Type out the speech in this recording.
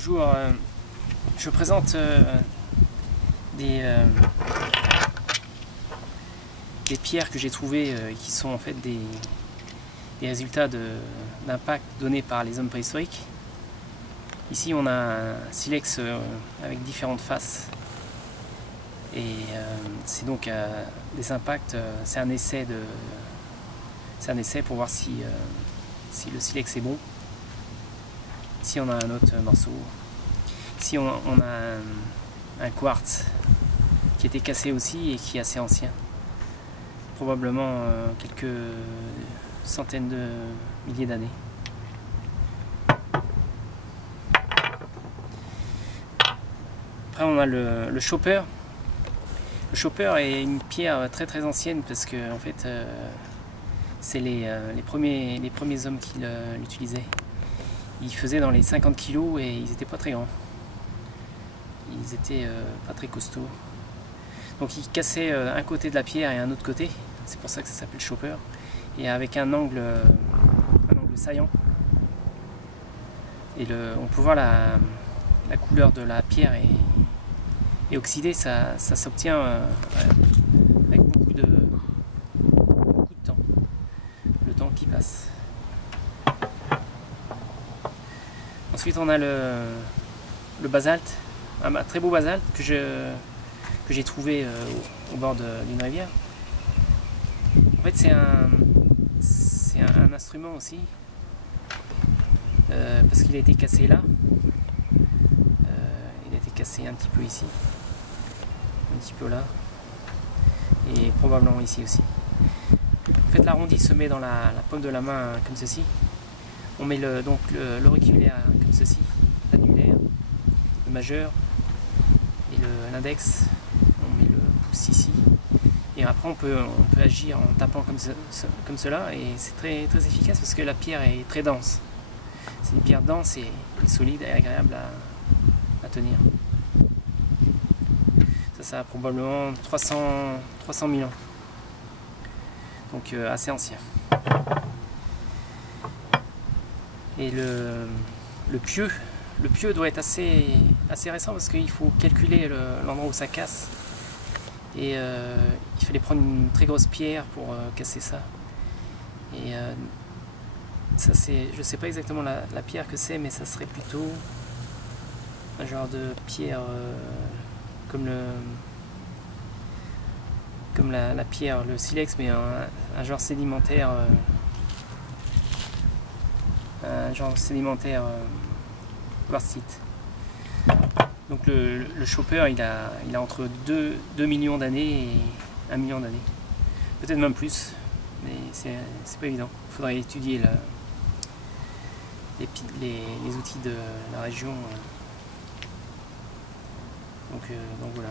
Bonjour, je présente des pierres que j'ai trouvées qui sont en fait des résultats d'impact donnés par les hommes préhistoriques. Ici on a un silex avec différentes faces et c'est donc des impacts, c'est un essai pour voir si le silex est bon. Ici on a un autre morceau. Ici on a un quartz qui était cassé aussi et qui est assez ancien. Probablement quelques centaines de milliers d'années. Après on a le chopper. Le chopper est une pierre très très ancienne parce que en fait c'est les premiers hommes qui l'utilisaient. Ils faisaient dans les 50 kg et ils n'étaient pas très grands. Ils étaient pas très costauds. Donc ils cassaient un côté de la pierre et un autre côté. C'est pour ça que ça s'appelle chopper. Et avec un angle saillant. Et on peut voir la couleur de la pierre et oxydée, ça s'obtient avec beaucoup de temps. Le temps qui passe. Ensuite on a le basalte, un très beau basalte que j'ai trouvé au bord d'une rivière. En fait c'est un instrument aussi, parce qu'il a été cassé là, il a été cassé un petit peu ici, un petit peu là, et probablement ici aussi. En fait l'arrondi se met dans la paume de la main comme ceci. On met l'auriculaire comme ceci, l'annulaire, le majeur et l'index. On met le pouce ici. Et après on peut agir en tapant comme cela et c'est très, très efficace parce que la pierre est très dense. C'est une pierre dense et solide et agréable à tenir. Ça a probablement 300 000 ans. Donc assez ancien. Et le pieu doit être assez récent parce qu'il faut calculer l'endroit où ça casse. Et il fallait prendre une très grosse pierre pour casser ça. Et ça c'est, je sais pas exactement la pierre que c'est, mais ça serait plutôt un genre de pierre comme la pierre, le silex, mais un genre sédimentaire. Un genre sédimentaire quartzite. Donc le chopper il a entre 2 millions d'années et 1 million d'années. Peut-être même plus, mais c'est pas évident. Il faudrait étudier les outils de la région. Donc voilà.